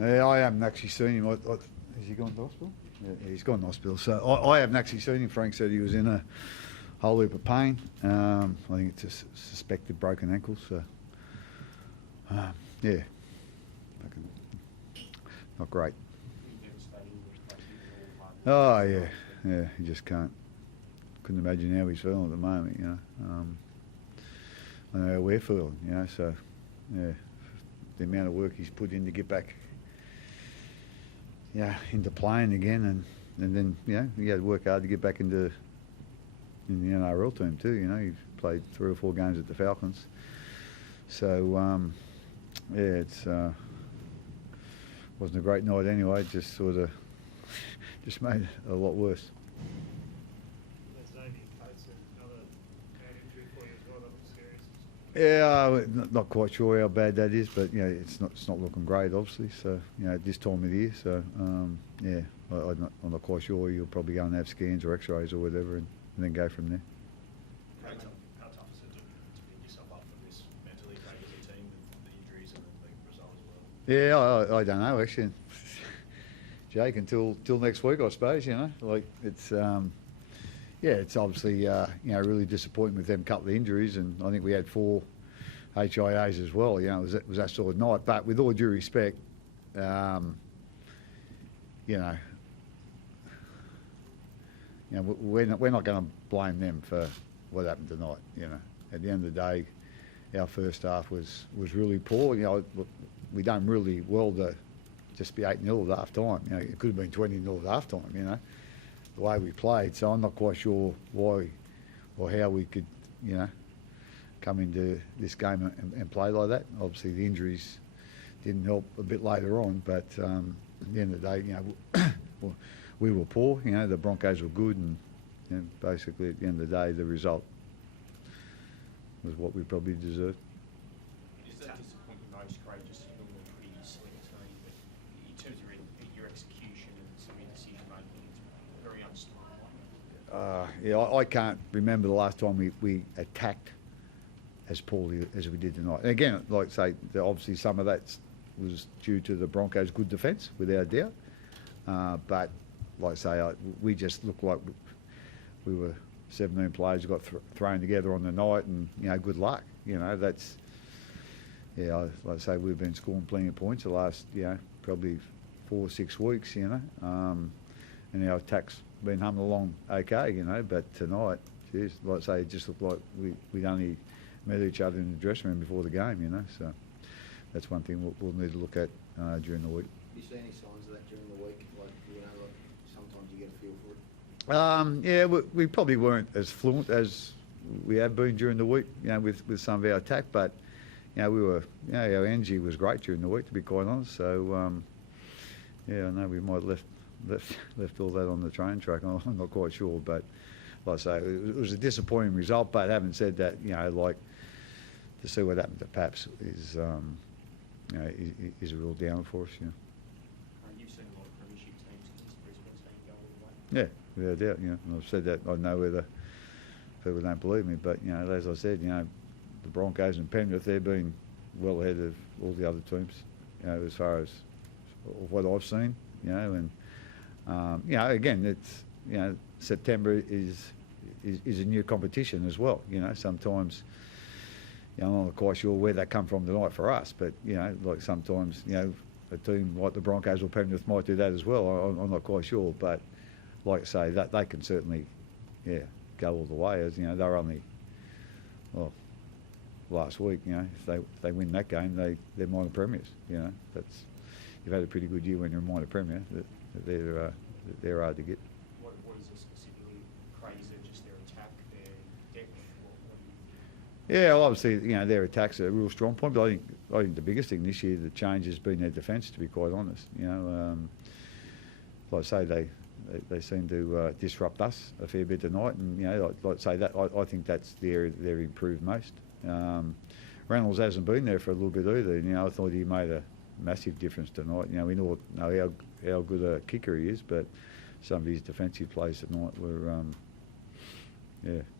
Yeah, I haven't actually seen him. Has he gone to hospital? Yeah, he's gone to hospital. So I haven't actually seen him. Frank said he was in a whole heap of pain. I think it's a suspected broken ankle. So, yeah, not great. Oh, yeah, he just can't. Couldn't imagine how he's feeling at the moment, you know. I know how we're feeling, you know, so, yeah, the amount of work he's put in to get back, into playing again, and then, he had to work hard to get back in the NRL team too, you know. He played 3 or 4 games at the Falcons. So, it's wasn't a great night anyway, just sort of just made it a lot worse. Yeah, not quite sure how bad that is, but it's not looking great, obviously. So at this time of the year, so I'm not quite sure. You'll probably go and have scans or X-rays or whatever, and then go from there. How tough is it to pick yourself up from this mentally, Craig, as a team, with the injuries and the result as well? Yeah, I don't know actually, Jake. Until next week, I suppose. Like it's. It's obviously really disappointing with them couple of injuries, and I think we had 4 HIAs as well. It was that sort of night. But with all due respect, we're not going to blame them for what happened tonight. At the end of the day, our first half was really poor. We done really well to just be 8-0 at half time. It could have been 20-0 at half time. The way we played, so I'm not quite sure why or how we could, come into this game and play like that. Obviously, the injuries didn't help a bit later on, but at the end of the day, we were poor. The Broncos were good, and basically at the end of the day, the result was what we probably deserved. Is that disappointing most, Craig? Just normally a pretty slick team, but in terms of your execution and some of your decision making, it's very unstable. I can't remember the last time we attacked as poorly as we did tonight. And again, like I say, obviously some of that was due to the Broncos' good defence, without doubt. But like I say, we just looked like we were 17 players who got thrown together on the night, and good luck. That's like I say, we've been scoring plenty of points the last probably 4 or 6 weeks. And our attack's been humming along okay. But tonight, geez, like I say, it just looked like we'd only met each other in the dressing room before the game. So that's one thing we'll need to look at during the week. Do you see any signs of that during the week? Like sometimes you get a feel for it? We probably weren't as fluent as we have been during the week, with some of our attack. But we were, our energy was great during the week, to be quite honest. So I know we might have left all that on the train track. I'm not quite sure, but like I say, it was a disappointing result. But having said that, to see what happened to Paps is a real downer for us. You've seen a lot of premiership teams in this Brisbane team go all the way. Yeah, without doubt. And I've said that. I know whether people don't believe me, but as I said, the Broncos and Penrith, they've been well ahead of all the other teams. As far as what I've seen. And again, it's September is a new competition as well. Sometimes I'm not quite sure where that come from tonight for us, but like sometimes a team like the Broncos or Penrith might do that as well. I'm not quite sure, but like I say, that they can certainly go all the way. As they're only last week. If they win that game, they're minor premiers. That's you've had a pretty good year when you're a minor premier. They're hard to get. What is it specifically, Craig? Is it just their attack, their depth? Well, obviously, their attack's a real strong point. But I think the biggest thing this year, the change has been their defence. To be quite honest, like I say, they seem to disrupt us a fair bit tonight, and like I say that I think that's the area that they've improved most. Reynolds hasn't been there for a little bit either. I thought he made a massive difference tonight. We know how good a kicker he is, but some of his defensive plays tonight were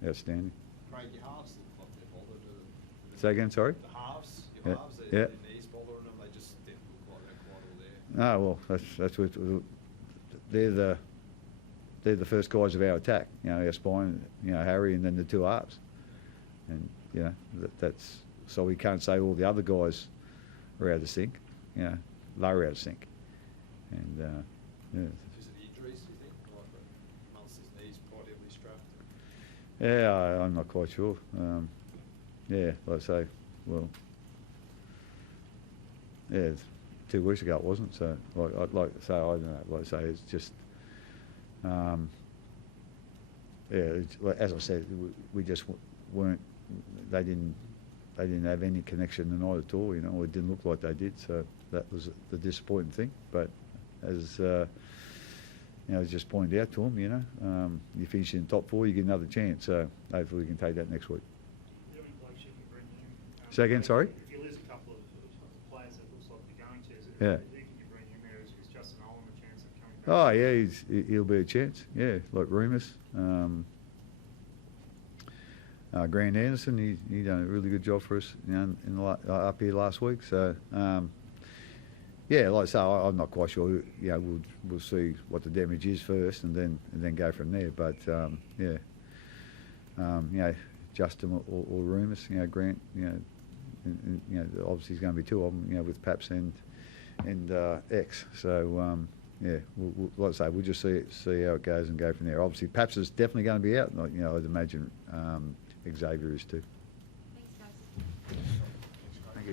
outstanding. Craig, your halves look like they're bothered. Say again, sorry? The halves, their knees bothering them, they just didn't look like they're quite well, that's what they're the first guys of our attack. You know, our spine, you know, Harry, and then the two halves, and you know that's so we can't say all the other guys are out of sync. You know, they're out of sync, and yeah. Is it injuries, do you think? Like Munster's knees quite heavily strapped? Yeah, I'm not quite sure. Yeah, like I say, well, yeah, 2 weeks ago it wasn't. So, like, I'd like to say, I don't know. Like I say, it's just, yeah. As I said, we just weren't. They didn't have any connection tonight at all. You know, it didn't look like they did. So that was the disappointing thing. But as you know, just pointed out to them, you know, you finish in the top 4, you get another chance. So hopefully we can take that next week. Say again, sorry? If you lose a couple of players that looks like they're going to, is it Yeah. who can you bring in there? Is Justin Olam a chance of coming back? Oh yeah, he'll be a chance. Yeah, like Remus, Grant Anderson. He done a really good job for us, you know, in the, up here last week. So yeah, like I say, I'm not quite sure. You know, we'll see what the damage is first, and then go from there. But yeah, you know, Justin or Remus, you know, Grant, you know. And, you know, obviously there's going to be 2 of them, you know, with Paps and X. So yeah, we'll, like I say, we'll just see how it goes and go from there. Obviously, Paps is definitely going to be out. You know, I'd imagine Xavier is too.